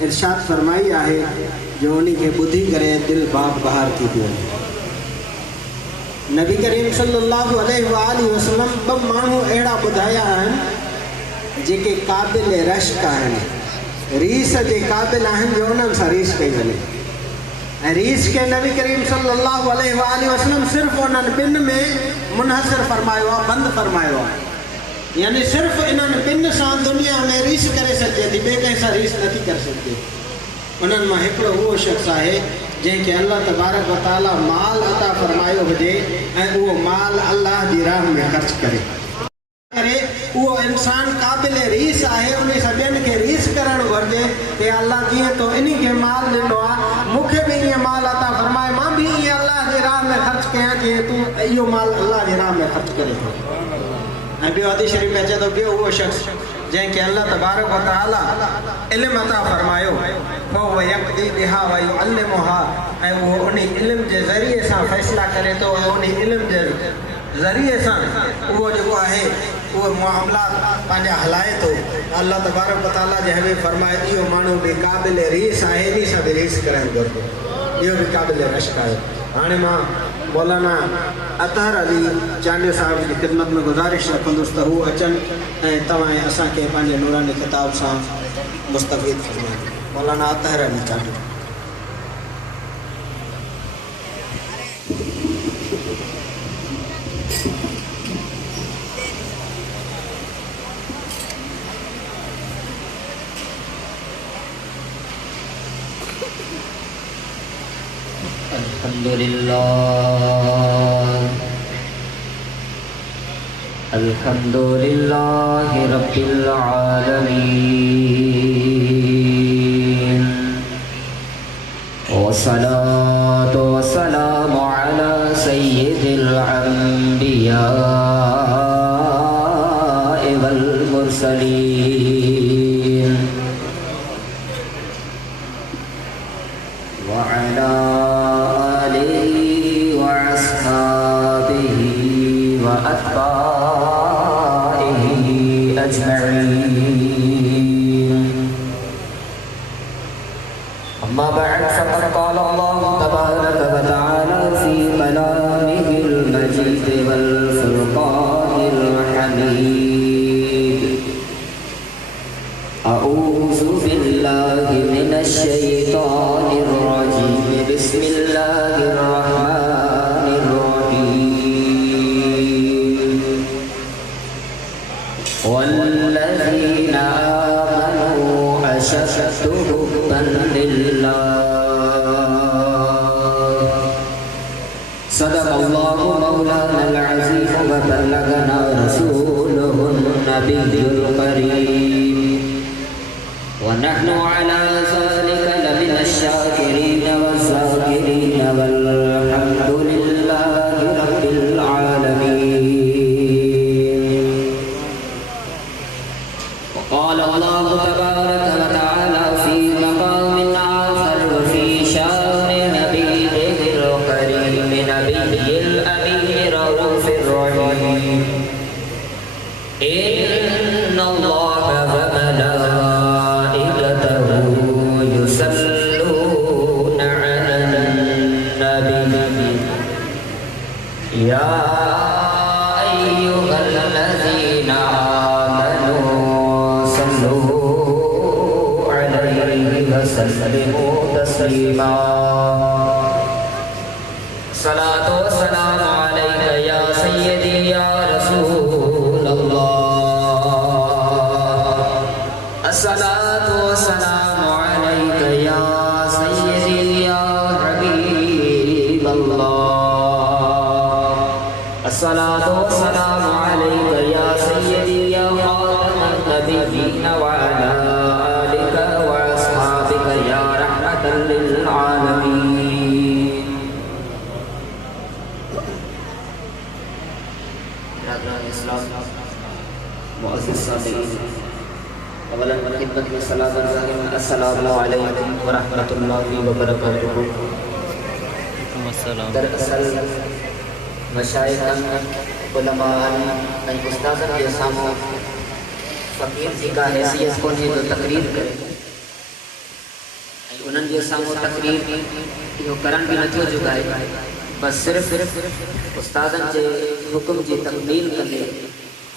इरशाद फरमाई आहे जो उन्हीं के बुद्धि करे दिल बाप बहार थी पियो। नबी करीम सल्लल्लाहु अलैहि वसल्लम ब माण्हू अहिड़ा ॿुधाया आहिनि जेके क़ाबिल रश्क आहिनि, रीस जे क़ाबिल आहिनि जो उन्हनि सां रीस कई वञे। ऐं रीस के नबी करीम सल्लल्लाहु अलैहि वसल्लम सिर्फ़ु उन्हनि ॿिनि में मुनहसर फरमायो आहे, बंदि फरमायो आहे। यानी सिर्फ़ु इन्हनि ॿिनि सां दुनिया में रीस करे सघिजे थी, ॿिए कंहिं सां रीस नथी करे सघिजे। उन्हनि मां हिकिड़ो उहो शख़्स आहे जंहिंखे अल्लाह तबारक व तआला माल अता फरमायो हुजे ऐं उहो माल अल्लाह जी राह में ख़र्च करे उहो इंसान क़ाबिल रीस आहे। उन सां ॿियनि खे रीस करणु घुरिजे कि अल्लाह जीअं तो इन खे माल ॾिनो आहे, मूंखे बि ईअं माल अता फरमाए, मां बि ईअं अल्लाह जे राह में ख़र्च कयां जीअं तूं इहो माल अल्लाह जे राह में ख़र्च करे थो। ऐं ॿियो हदीस शरीफ़ में अचे थो ॿियो उहो शख़्स जंहिंखे अल्लाह तबारक व तआला इल्म अता फरमायो फ़हुव यक़दी बिहा व युअल्लिमुहा, ऐं उहो उन इल्म जे ज़रिए सां फ़ैसिला करे थो ऐं उन इल्म जे ज़रिए सां उहो जेको आहे उहो मामलात पंहिंजा हलाए थो। अल्लाह तबारक व तआला जे हबीब फरमाए इहो माण्हू बि क़ाबिल रीस आहे, इन सां बि रीस करणु घुरिजे, इहो बि क़ाबिल रश्क आहे। हाणे मां मौलाना अतहर अली चांडियो साहब जी ख़िदमत में गुज़ारिश रखंदुसि त हू अचनि ऐं तव्हां असांखे पंहिंजे नूरानी किताब सां मुस्तफ़ीद फरमाइनि। मौलाना अतहर अली चांडियो। अल्हम्दुलिल्लाह रब्बिल आलमीन वस्सलातु वस्सलामु अला सय्यिदिल अंबिया वल मुरसलीन व अला अम्मा बअद फ़क़द क़ाल अल्लाहु तबारक व तआला फ़ी कलामिहिल मजीद वल फ़ुरक़ानिल हमीद। अऊज़ु बिल्लाहि मिनश शैतानिर रजीम। बिस्मिल्लाहिर रहमानिर रहीम। वल्लज़ीना आमनू अशद्दु हुब्बन लिल्लाह। सदक़ल्लाहु मौलानल अज़ीज़ व बल्लगना रसूलुहुन नबियुल करीम व नहनु अला ज़ालिका लमिनश शाकिरीन वज़्ज़ाकिरीन वल्हम्दुलिल्लाहि रब्बिल आलमीन। वक़ाल अल्लाहु तबारक व तआला फ़ी मक़ामिन आख़र व फ़ी शान नबिय्यिहिल करीम नबिय्यिल अमीन रऊफ़िर रहीम। इन्नल्लाह व मलाइकतहु युसल्लूना अलन नबी या अय्युहल्लज़ीना आमनू सल्लू अलैहि व सल्लिमू तस्लीमा। सलातो व सलाम अलैका या सय्यदी या रसूल अल्लाह। अस्सलातु अस्सलातु वस्सलामु अलैका या सय्यदी या खातमन नबिय्यीन व अला आलिका व अस्हाबिका या रहमतल लिल आलमीन। इस्लाम मुअज़्ज़िज़ सादीन अवलन खिदमत में सलाम अर्ज़ अस्सलामु अलैकुम व रहमतुल्लाहि व बरकातुहू। दरअसल मशाइख़ उलमाअन ऐं उस्तादनि जे साम्हूं फ़क़ीर जी का हैसियत कोन्हे जो तक़रीर करे ऐं उन्हनि जे साम्हूं तक़रीर इहो करण बि नथो जुगाए, बस सिर्फ़ उस्तादनि जे हुकुम जी तकमील कंदे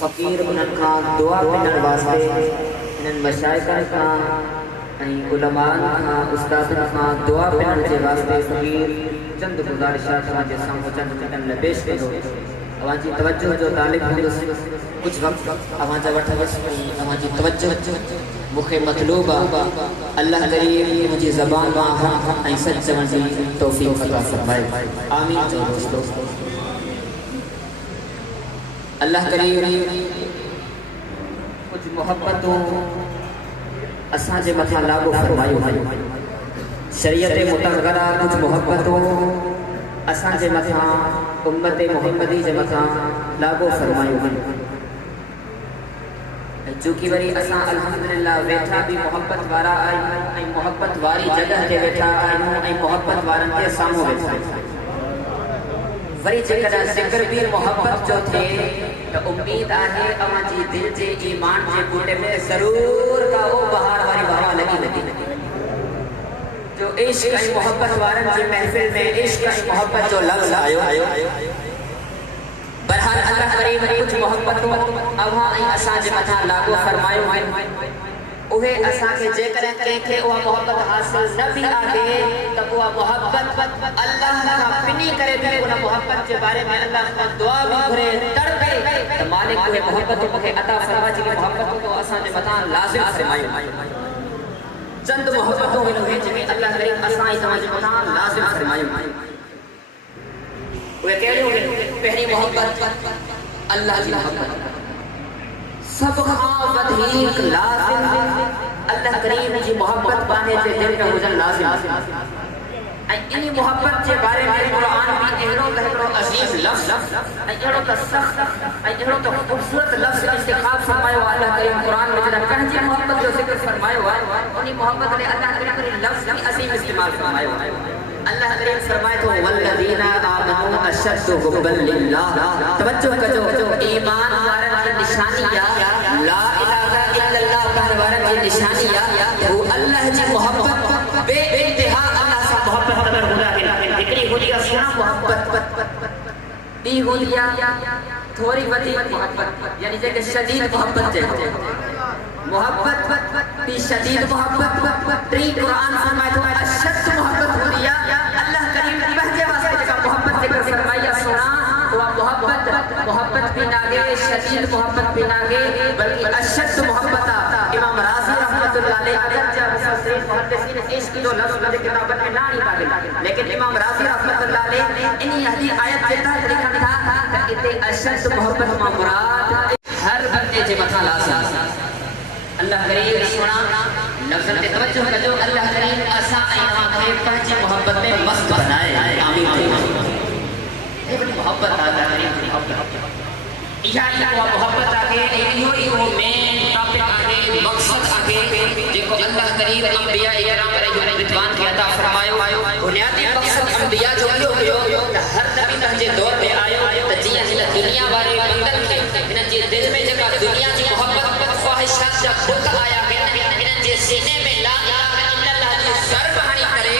फ़क़ीर उन्हनि खां दुआ पिनण वास्ते इन्हनि मशाइख़नि खां ऐं उलमाअन खां उस्तादनि खां दुआ पिनण जे वास्ते फ़क़ीर चंद गुज़ारिशात तव्हांजे साम्हूं चंद मिनटनि में पेश कंदो। अवांजी तवज्जो जो तालिब हूंदुसि, कुछ वक्त अवांजा वठंदुसि ऐं अवांजी तवज्जो मूंखे मतलूब आहे। अल्लाह करीम मुंहिंजी ज़बान मां हक़ ऐं सच चवण जी तौफ़ीक़ अता फ़रमाए। आमीन चओ दोस्तो। अल्लाह करीम कुछ मोहब्बतूं असांजे मथां लागू फ़रमायूं आहिनि। शरीयत मुतहरा कुछ मोहब्बतों असांजे मथां उम्मत मुहम्मदी जे मथां लागू फरमायूं आहिनि। चूंकि वरी असां अल्हम्दुलिल्लाह वेठा भी मोहब्बत वारा आहियूं ऐं मोहब्बत वारी जगह ते वेठा आहियूं ऐं मोहब्बत वारनि जे साम्हूं वेठा आहियूं। वरी जेकॾहिं ज़िक्र भी मोहब्बत जो थिए त उम्मीद आहे अवांजी दिल जे ईमान जे बूटे में ज़रूर का वो बहार वारी हवा लगी वेंदी जो इश्क ऐं मोहब्बत वारनि जी महफ़िल में इश्क ऐं मोहब्बत जो लफ़्ज़ आयो। बहरहाल अल्लाह करीम कुछ मोहब्बतूं अव्हां ऐं असांजे मथां लागू फरमायूं आहिनि। उहे असांखे जेकॾहिं कंहिंखे उहा मोहब्बत हासिल न बि आहे त उहा मोहब्बत अल्लाह खां पिनी करे बि उन मोहब्बत जे बारे में अल्लाह खां दुआ बि घुरे तड़पे त मालिक उहे मोहब्बतूं मूंखे अता फरमा जेके मोहब्बतूं तो असांजे मथां लाज़िम फरमायूं। चंद मोहब्बतों में लोहे जिन्हें अल्लाह करीम असां ई तव्हांजे मथां लाज़िम फरमायूं। उहे कहिड़ियूं आहिनि? पहिरीं मोहब्बत अल्लाह जी मोहब्बत सब खां वधीक लाज़िम अल्लाह करीम जी मोहब्बत बाने जे दिल में हुजण लाज़िम। ऐं इन मोहब्बत जे बारे में क़ुरान में अहिड़ो त हिकिड़ो अज़ीम लफ़्ज़ ऐं अहिड़ो त सख़्त ऐं अहिड़ो त ख़ूबसूरत लफ़्ज़ इंतिख़ाब फरमायो आहे अल्लाह करीम क़ुरान में। जॾहिं कंहिंजी मोहब्बत जो ज़िक्र फरमायो आहे उन मोहब्बत में अल्लाह करीम लफ़्ज़ भी अज़ीम इस्तेमाल फरमायो आहे। अल्लाह करीम फरमाए थो वल्लज़ीना आमनू अशद्दु हुब्बन लिल्लाह। तवज्जो कजो, ईमान वारनि जी निशानी आहे ला इलाहा इल्लल्लाह कहण वारनि जी निशानी आहे वो अल्लाह जी मोहब्बत बेइंतिहा अल्लाह सां मोहब्बत कंदड़ हूंदा आहिनि। हिकिड़ी हूंदी आहे सुहिणा मोहब्बत, ॿी हूंदी आहे थोरी वधीक मोहब्बत यानी जेके शदीद मोहब्बत चइबो मोहब्बत ॿी शदीद मोहब्बत टी क़ुरान फरमाए थो अशद मोहब्बत हूंदी आहे। अल्लाह करीम पंहिंजे वास्ते जेका मोहब्बत ज़िक्र फरमाई आहे सुहिणा उहा मोहब्बत भी नागे शदीद मोहब्बत भी नागे बल्कि अशद मोहब्बत आहे। इमाम राज़ी रहमतुल्लाह अलैह अदब जा मुफस्सिरीन मुहद्दिसीन इश्क जो लफ्ज़ उनकी किताबत में ना नहीं पाए, लेकिन इमाम राज़ी रहमतुल्लाह अलैह इन हदी आयत के तहत लिखन था कि इते अशद मोहब्बत मां मुराद हर बंदे जे मथां लाज़िम। अल्लाह करीम सुना लफ्ज़ ते तवज्जो कजो। अल्लाह करीम असां ऐं तव्हांखे पंहिंजी मोहब्बत में मस्त बनाए। आमीन। हिकिड़ी मोहब्बत आहे अल्लाह करीम जी मोहब्बत इहा मोहब्बत आहे इहो मेन टॉपिक आहे मक़सद आहे जेको अल्लाह करीम अंबिया इकराम अलैहिम रिज़वान खे अता फरमायो। बुनियादी मक़सद अंबिया जो इहो हुयो त हर नबी पंहिंजे दौर में आयो त जीअं हिन दुनिया वारे बंदनि खे हिननि जे दिल में जेका दुनिया जी मोहब्बत ख्वाहिशात जा बुत आया आहिनि हिननि जे सीने में ला इलाहा इल्लल्लाह जी ज़र्ब हणी करे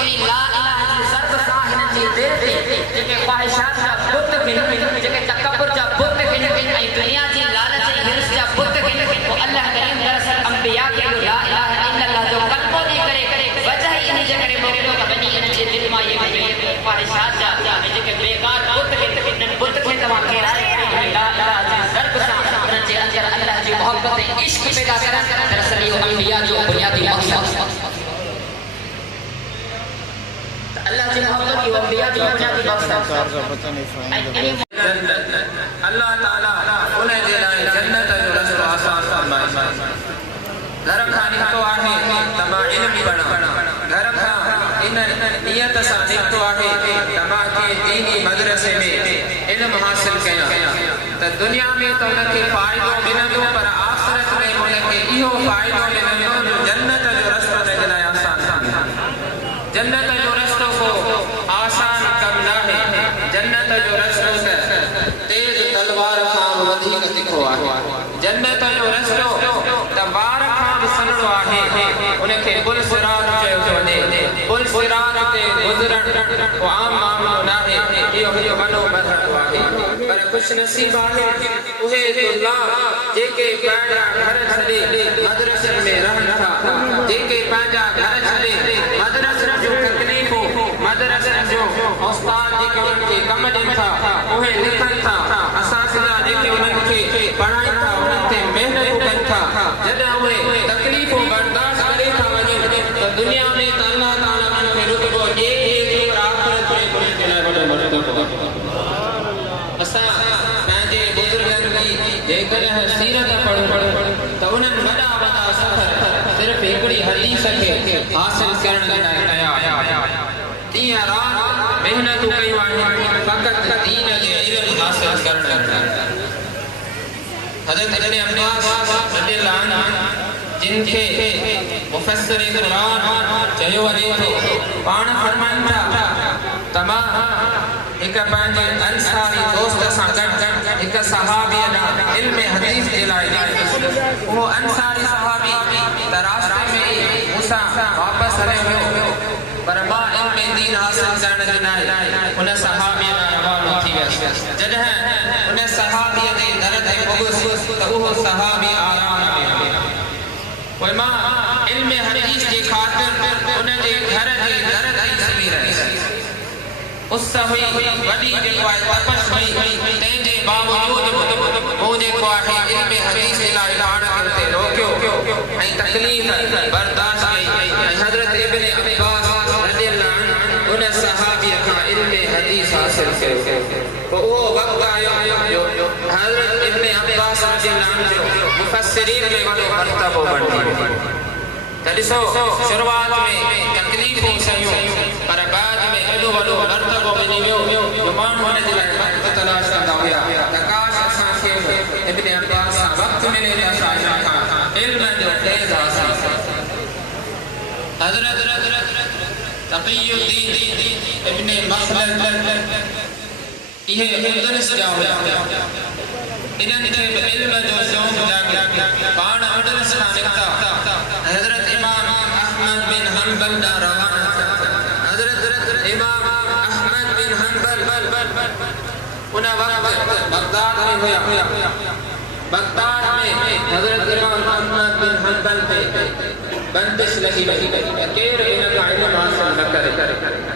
उन ला इलाहा जी ज़र्ब सां हिननि जे दिल ते जेके ख्वाहिशात जा बुत आहिनि जेके तकब्बुर जा बुत आहिनि ऐं दुनिया जी लालच ऐं हिर्स जा बुत आहिनि वो अल्लाह करीम दरअसल अंबिया खे ला इलाहा इल्लल्लाह जो कलमो ॾेई करे वजह इन जे करे मोकिलियो त वञी हिननि जे दिल मां इहे ख्वाहिशात जा जेके बेकार बुत आहिनि हिननि बुत खे तव्हां किराए करे ला इलाहा जी ज़र्ब सां हुननि जे अंदर अल्लाह जी मोहब्बत ऐं इश्क पैदा करण दरअसल इहो अंबिया जो बुनियादी मक़सद। अल्लाह जी मोहब्बत की अंबिया की बुनियादी मकसद अल्लाह ताला उन्हें जे लाइ जन्नत जो रस्तो आसान फरमाए घर खां निकितो आहे त मां इल्म पढ़ां घर खां इन नियत सां निकितो आहे त मां के दीनी मदरसे में इल्म हासिल कयां त दुनिया में तो उनखे फ़ाइदो मिलंदो पर आख़िरत में उनखे इहो फ़ाइदो मिलंदो जो जन्नत जो रस्तो उनजे लाइ आसान थींदो। जन्नत जो रस्तो को आसान कम न है। जन्नत जो रस्तो तेज तलवार खां वधीक तिखो आहे। जन्नत जो रस्तो तलवार खां बि सन्हो आहे। उनखे पुल सिरात चयो वञे। पुल सिरात ते गुज़रण को आम मामलो न आहे। इहो वॾो मरहलो आहे। पर खुशनसीब आहे उहे तुल्लाब जेके पंहिंजा घर छॾे मदरसनि में रहनि था, जेके पंहिंजा घर छॾे मदरसनि जूं तकलीफ़ूं मदरसनि जो उस्ताद जेके उनखे कम ॾियनि था उहे लिखनि था, असातिज़ा जेके उन्हनि खे पढ़ाइनि था उन्हनि ते महिनतूं कनि था, जॾहिं उहे तकलीफ़ूं बर्दाश्त करे था वञनि त दुनिया में त अल्लाह ताला उन्हनि खे रुतबो ॾिए पर आख़िरत में उन्हनि जे लाइ वॾो मर्तबो आहे। असां पंहिंजे बुज़ुर्गनि जी जेकॾहिं सीरत पढ़ूं त उन्हनि वॾा वॾा सफ़र सिर्फ़ु हिकिड़ी हदीस खे हासिल करण जे लाइ कया। ॾींहं राति महिनतूं कयूं आहिनि फ़क़ति दीन जे इल्म हासिल करण लाइ। हज़रत इब्न अब्बास रज़ियल्लाहु अन्हु जिन खे मुफ़स्सिर क़ुरान चयो वञे थो पाण फरमाइनि था त मां हिकु पंहिंजे अंसारी दोस्त सां गॾु हिकु सहाबीअ ॾांहुं इल्म हदीस जे लाइ वियुसि। उहो अंसारी सहाबी त रास्ते में ई मूंसां वापसि हलियो वियो पर मां इल्म दीन हासिल करण जे लाइ उन सहाबीअ ॾांहुं रवानो थी वियुसि। जॾहिं उन सहाबीअ जे दर ते पहुतुसि त उहो सहाबी आराम में हुयो। पोइ मां इल्म हदीस जे ख़ातिर उन जे घर जे दर ते सुम्ही रहियुसि। उस हुई वॾी जेको आहे तपश हुई, तंहिंजे बावजूद मूं जेको आहे इल्म हदीस जे लाइ पाण खे उते रोकियो ऐं तकलीफ़ बर्दाश्त कई ऐं हज़रत इब्न अब्बास रज़ियल्लाहु अन्हु उन सहाबीअ खां इल्म हदीस हासिल कयो। पोइ उहो वक़्तु आयो जो हज़रत इब्न अब्बास रज़ियल्लाहु अन्हु जो मुफ़स्सिरीन में वॾो मर्तबो बणिजी वियो। त ॾिसो शुरूआत में तकलीफ़ूं सहियूं पर बाद में एॾो वॾो मर्तबो मिली वियो जो माण्हू हुन जे लाइ वक़्तु तलाश कंदा हुया त काश असांखे इब्न अब्बास सां वक़्तु मिले त असां हिन खां इल्म जो फैज़ हासिल कयूं। हज़रत तक़ीयुद्दीन इब्न मखलद इहे अंदरस जा हुया। इन्हनि खे इल्म जो शौक़ जाॻियो। पाण अंदरस खां निकिता हज़रत इमाम अहमद बिन हंबल ॾांहुं रवाना थिया। हज़रत इमाम अहमद बिन हंबल उन वक़्तु बगदाद में हुया। बगदाद में हज़रत इमाम अहमद बिन हंबल ते बंदिश लगी वई त केरु इन खां इल्म हासिल न करे।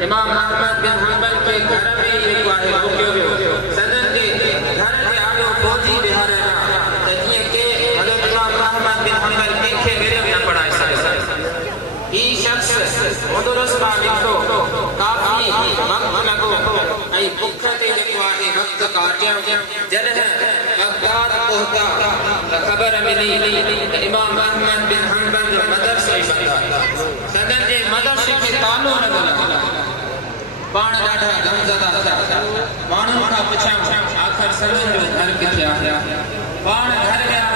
इमाम अहमद बिन हंबल खे घर में ई जेको आहे रोकियो वियो। सदन जे घर जे आॻो फौजी बिहारिया त जीअं के हज़रत इमाम अहमद बिन हंबल कंहिंखे इल्म न पढ़ाए सघे। ही शख़्स मुदरस मां निकितो, काफ़ी वक़्तु लॻो ऐं बुख ते जेको आहे वक़्तु काटियो। जॾहिं बगदाद पहुता त ख़बर मिली त इमाम अहमद बिन हंबल जो मदरसो ई बंदि आहे। सदन जे मदरसे खे तालो न लॻो। पाण ॾाढा गमज़दा थिया। माण्हुनि खां पुछियां आख़िर सदन जो घर किथे आहे। पाण घर विया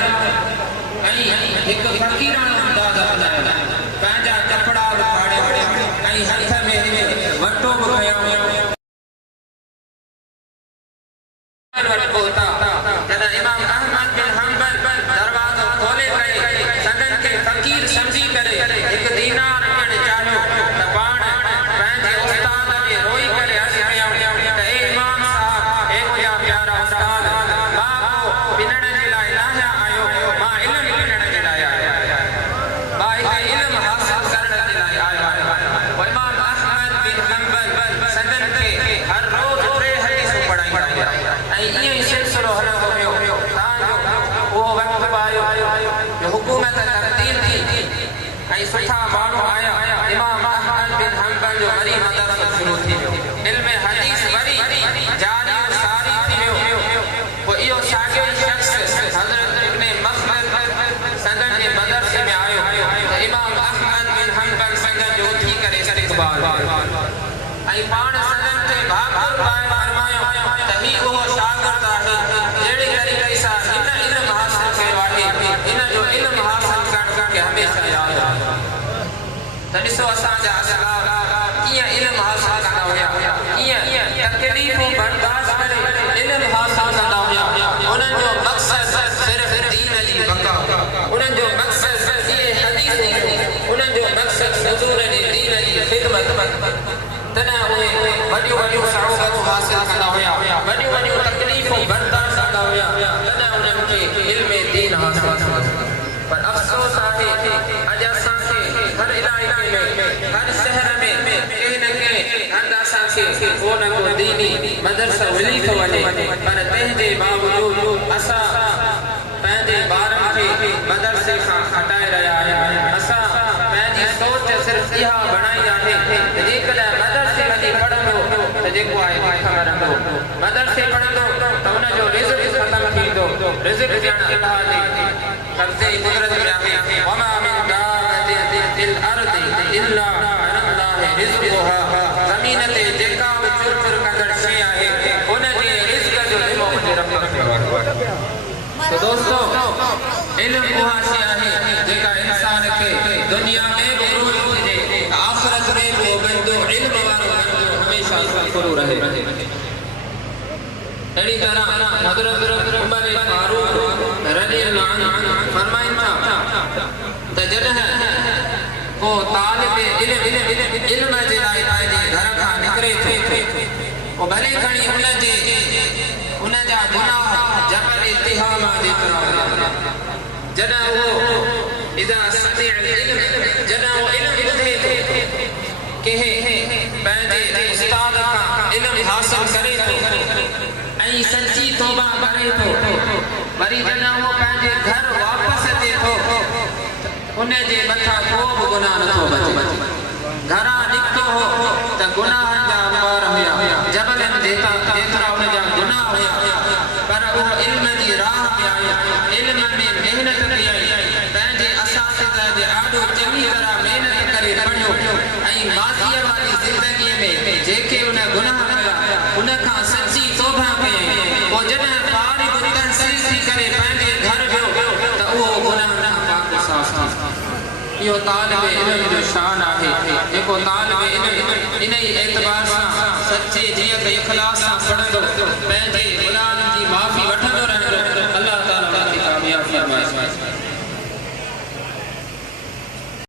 ऐं हिकु फ़क़ीराणो अंदाज़ अपनायो। पंहिंजा कपिड़ा बि फाड़िया ऐं हथ में वटो बि खयो। जॾहिं इमाम अहमद बिन हंबल दरवाज़ो खोले करे सदन खे फ़क़ीर सम्झी करे हिकु दीनार ॾियणु चाहियो त पाण पंहिंजे उस्ताद खे रोई करे अर्ज़ु कयूं त ए इमाम साहब, ए मुंहिंजा प्यारा उस्ताद, मां को ॿिनण जे लाइ न आहियां आयो, मां इल्म ॿिनण जे लाइ आहियां। ऐं पाण सदन ते भाकुर पाए फरमायो त ही उहो शागिर्द आहे जहिड़े तरीक़े सां हिन इल्म हासिल कयो आहे हिन जो इल्म हासिल करण खे हमेशह यादि आहे त ॾिसो असांजा असलाफ कीअं इल्म हासिल कंदा हुया कीअं तकलीफ़ूं बर्दाश्त करे इल्म हासिल कंदा हुया उन्हनि जो मक़सद सिर्फ़ दीन जी बका उन्हनि जो मक़सद इहे हदीसूं उन्हनि जो मक़सद हुज़ूर जे दीन जी ख़िदमत तॾहिं उहे वॾियूं वॾियूं सहुलियतूं हासिल कंदा हुया वॾियूं वॾियूं तकलीफ़ूं बर्दाश्त कंदा हुया तॾहिं उन्हनि खे इल्म दीन हासिल पर अफ़सोस आहे अॼु असांखे हर इलाइक़े में हर शहर में कंहिं न कंहिं हंधि असांखे को न को दीनी मदरसो मिली थो वञे पर तंहिंजे बावजूदि असां पंहिंजे ॿारनि खे मदरसे खां हटाए रहिया आहियूं असां पंहिंजी सोच सिर्फ़ इहा बणाई आहे त जेकॾहिं मदरसे वञी पढ़ंदो त जेको आहे किथां रहंदो मदरसे पढ़ंदो त हुनजो रिज़्क़ ख़तमु थींदो रिज़्क़ ॾियण अलाह जे कब्ज़े कुदरत में आहे वमा मिन दाब्बतिन फिल अर्दि इल्ला अला अल्लाहि रिज़्क़ुहा ज़मीन ते जेका बि चुर चुर कंदड़ शइ आहे हुनजे रिज़्क़ जो ज़िम्मो मुंहिंजे रब खे आहे तो दोस्तों इल्म उहा शइ आहे जेका इंसान खे दुनिया में बि रोज़ हुजे आख़िरत में बि बंदो इल्म वारो बंदो हमेशह सफ़र रहे अहिड़ी तरह हज़रत उमर फारूक रज़ियल्लाहु अन्हु फरमाइनि था त जॾहिं को तालिब इल्म जे लाइ पंहिंजे घर खां निकिरे थो पोइ भले खणी उनजा गुनाह जबल इत्तिहाम जेतिरा जॾहिं उहो इज़ा समिअ इल्म जॾहिं उहो इल्म ॿुधे थो कंहिं पंहिंजे उस्ताद खां इल्म हासिल करे थो ऐं सची तौबा करे थो वरी जॾहिं उहो पंहिंजे घर वापसि अचे थो उनजे मथां को बि गुनाह नथो बचे घरां निकितो हो त गुनाहनि जा अंबार हुया जबलनि जेतिरा उनजा गुनाह हुया पर उहो इल्म जी राह में आयो इल्म में महिनत कई पंहिंजे असातिज़ा जे ॾाढो चङी तरह महिनत करे पढ़ियो ऐं माज़ीअ वारी ज़िंदगीअ में जेके उन गुनाह कया उनखां सची तौबा कई पोइ जॾहिं फारिग़ तहसील थी करे पंहिंजे घर वियो त उहो गुनाह न पाक साफ़ थी इहो तालिब इल्म जो शान आहे जेको तालिब इल्म इन ई एतबार सां सचे जीअं त इख़लास सां पढ़ंदो त